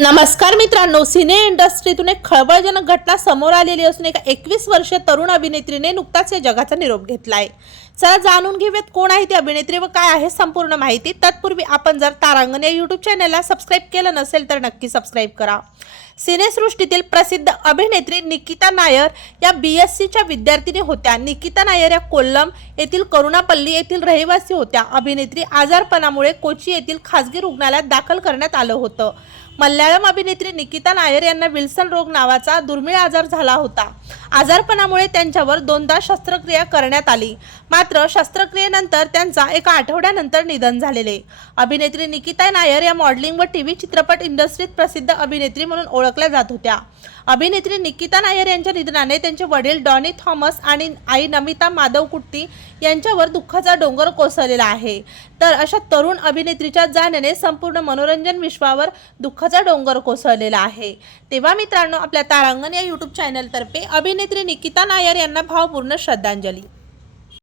नमस्कार मित्रांनो सिने इंडस्ट्रीतून एक खळबळजनक घटना समोर आलेली असून एका एकवीस वर्षीय तरुण अभिनेत्रीने नुकताच या जगाचा निरोप घेतला आहे चला जाणून घेऊयात कोण आहे ती अभिनेत्री व काय आहे संपूर्ण माहिती. तत्पूर्वी आपण जर तारांगण या युट्यूब चॅनलला सबस्क्राईब केलं नसेल तर नक्की सबस्क्राईब करा. सिनेसृष्टीतील प्रसिद्ध अभिनेत्री निकिता नायर या बी एस सीच्या विद्यार्थिनी होत्या. निकिता नायर या कोल्लम येथील करुणापल्ली येथील रहिवासी होत्या. अभिनेत्री आजारपणामुळे कोची येथील खासगी रुग्णालयात दाखल करण्यात आलं होतं. मल्याळम अभिनेत्री निकिता नायर यांना विल्सन रोग नावाचा दुर्मिळ आजार झाला होता. आजारपणामुळे त्यांच्यावर दोनदा शस्त्रक्रिया करण्यात आली. मात्र शस्त्रक्रियेनंतर त्यांचा एका आठवड्यानंतर निधन झालेले. अभिनेत्री निकिता नायर या मॉडेलिंग व टी व्ही चित्रपट इंडस्ट्रीत प्रसिद्ध अभिनेत्री म्हणून ओळखल्या जात होत्या. अभिनेत्री निकिता नायर यांच्या निधनाने त्यांचे वडील डॉनी थॉमस आणि आई नमिता माधव कुट्टी यांच्यावर दुःखाचा डोंगर कोसळलेला आहे. तर अशा तरुण अभिनेत्रीच्या जाण्याने संपूर्ण मनोरंजन विश्वावर दुःखाचा डोंगर कोसळलेला आहे. तेव्हा मित्रांनो आपल्या तारांगण या यूट्यूब चॅनलतर्फे अभिनेत्री निकिता नायर यांना भावपूर्ण श्रद्धांजली.